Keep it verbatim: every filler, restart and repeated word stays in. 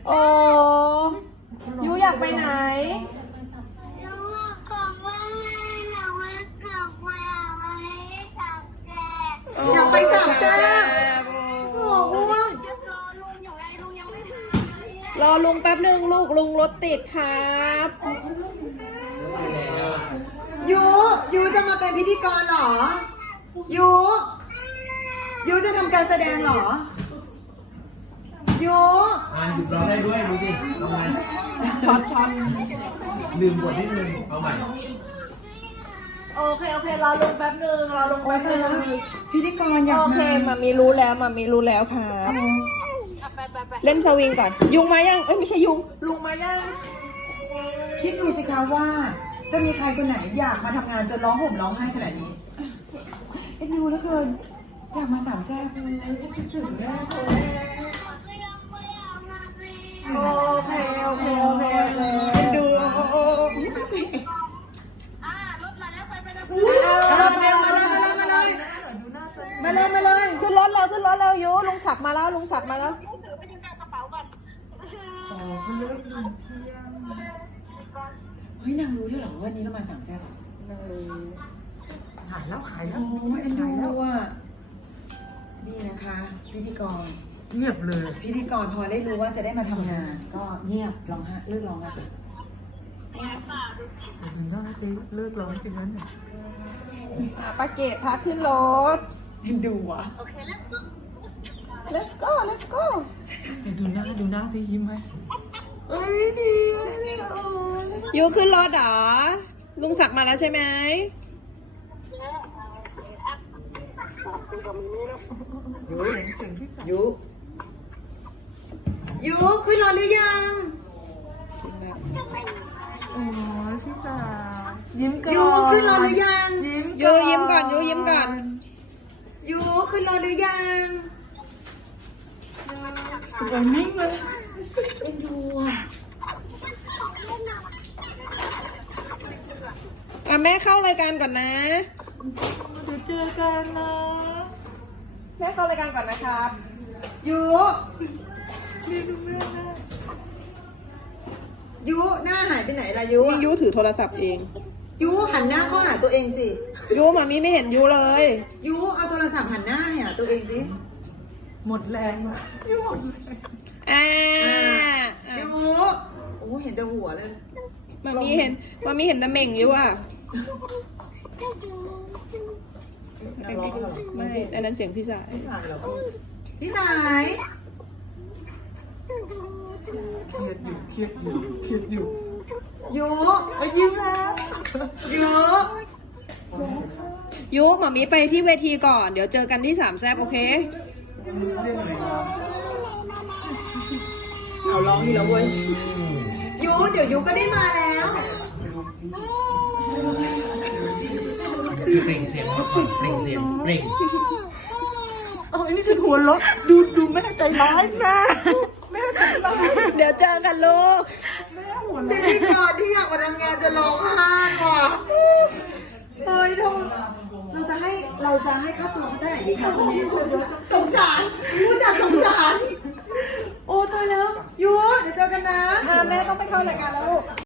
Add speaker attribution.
Speaker 1: โอ้ยูอยากไปไหน
Speaker 2: อยากไปสามแซ่บโอ้ง่วง
Speaker 1: รอลุงแป๊บนึงลูกลุงรถติดครับ
Speaker 2: ยูยูจะมาเป็นพิธีกรเหรอยูยูจะทำการแสดงเหรอยู
Speaker 3: อ่าหยุดร้องได้ด้วยดูดิเอาไง
Speaker 1: ช็อตช็อต
Speaker 3: ลืมบทนิดนึงเอาใหม่
Speaker 1: โอเคโอเครอลุงแป๊บนึงรอลุง
Speaker 2: โอ้
Speaker 1: แป๊บ
Speaker 2: ตาย
Speaker 1: นึ
Speaker 2: แล้ว
Speaker 1: ง
Speaker 2: พิธีกรอยาก
Speaker 1: โอเค
Speaker 2: มา
Speaker 1: มามีรู้แล้วมามีรู้แล้วครับ เล่นสวิงก่อน ยุงมายังเอ้ยไม่ใช่ยุงลุงมายัง
Speaker 2: คิดดูสิคะว่า จะมีใครคนไหนอยากมาทำงานจนร้องห่มร้องไห้ขนาดนี้เอ็นดูเหลือเกินอยากมาสามแซ่บ
Speaker 1: โอเคโอเคโอเคโอเค
Speaker 2: เอ็นดูโอ้โอ้มาเลยมาเลยมาเลยมาเลยมาเลยมาเลย
Speaker 1: ขึ้นรถแล้วขึ้นรถแล้วยุลุงศักดิ์มาแล้วลุงศักดิ์มาแล้ว
Speaker 2: เฮ้ยนางรู้ด้วยเหรอว่าวันนี้เรามาสามแซ่บ
Speaker 4: หายแล้วหายแล้
Speaker 2: โอ้
Speaker 4: วย
Speaker 2: เอ็นดูอ่ะนี่นะคะ พิธีกร
Speaker 4: เงียบเลย
Speaker 2: พิธีกรพอได้รู้ว่าจะได้มาทำงาน ก็เงียบร้องไห้เลิกร้องไห้
Speaker 4: ถึงน่าจะเลิกร้องจริงนั้นเนี่ย
Speaker 1: อ่ะป้าเกดพาขึ้นรถ
Speaker 2: เอ็นดูอ่ะ
Speaker 1: let's go let's go
Speaker 4: เดี๋ยวดูหน้าดูหน้าพี่ยิ้มไหมเอ้ยดีเนี่ยโอ้ย
Speaker 1: ยูขึ้นรถเหรอลุงศักดิ์มาแล้วใช่ไหม
Speaker 4: ยูเห็นสิ่งที่สั่ง
Speaker 2: ยุยุขึ้นรถหรือยัง
Speaker 4: โอ้ยชิสายิ้มก่อน
Speaker 2: ยุขึ้นรถหรือยัง
Speaker 4: ยิ้ม
Speaker 1: ยูยิ้มก่อนยูยิ้มก่อน
Speaker 2: ยุขึ้นรถหรือยัง
Speaker 4: โอ้ยนิ่งเลย
Speaker 2: เอ็นดูอ่ะ
Speaker 1: อ่ะแม่เข้ารายการก่อนนะ
Speaker 4: เดี๋ยวเจอกันนะ
Speaker 1: แม่เข้ารายการก่อนนะครับ
Speaker 2: ยุ
Speaker 4: นี่ดูแม่นะ
Speaker 2: ยุหน้าหายไปไหนล่ะยุ
Speaker 1: นี่
Speaker 2: อะ
Speaker 1: ยูถือโทรศัพท์เอง
Speaker 2: ยุหันหน้าเข้าหาตัวเองสิ
Speaker 1: ยูมามีไม่เห็นยูเลย
Speaker 2: ยุเอาโทรศัพท์หันหน้าหาตัวเองสิ
Speaker 4: หมดแรงละยูหมดแรง
Speaker 1: อ่า
Speaker 2: ยุโอ้เห็นแต่หัวเลย
Speaker 1: มามีเห็นมามีเห็นตะเหม่งยูอ่ะ
Speaker 2: นักร้องเหรอ
Speaker 1: ไม่อันนั้นเสียงพี่สาย
Speaker 2: พี่สายเหรอพี่สาย
Speaker 4: เครียดอยู่เครียดอยู่เครียดอยู่
Speaker 2: ยุ
Speaker 4: ไปยิ้มแล้ว
Speaker 2: ยุ
Speaker 1: ยูมามีไปที่เวทีก่อน เดี๋ยวเจอกันที่สามแซบโอเค
Speaker 4: เล่นอะไรนะ
Speaker 2: เอาร้องอีกแล้วเว้ยยุเดี๋ยวยุก็ได้มาแล้ว
Speaker 3: เปล่งเสียงมาก่อนเปล่งเสียงเปล่ง
Speaker 4: อ๋ออันนี้คือหัวรถดูดูแม่ใจร้ายแม่แม่ใจร้าย
Speaker 1: เดี๋ยวเจอกันลูก
Speaker 4: แม่หัว
Speaker 2: พิ
Speaker 4: ร้าย
Speaker 2: ธีกรที่อยากมาทำงานจะร้องไห้ว่ะเฮ้ยทุกเราจะให้เราจะให้ค่าตัวเขาเท่าไหร่ดีคะวันนี้สงสารผู้จัดสงสาร โอ้ตายแล้วยูเดี๋ยวเจอกันนะ
Speaker 1: แม่ต้องไปเข้ารายการแล้วลูก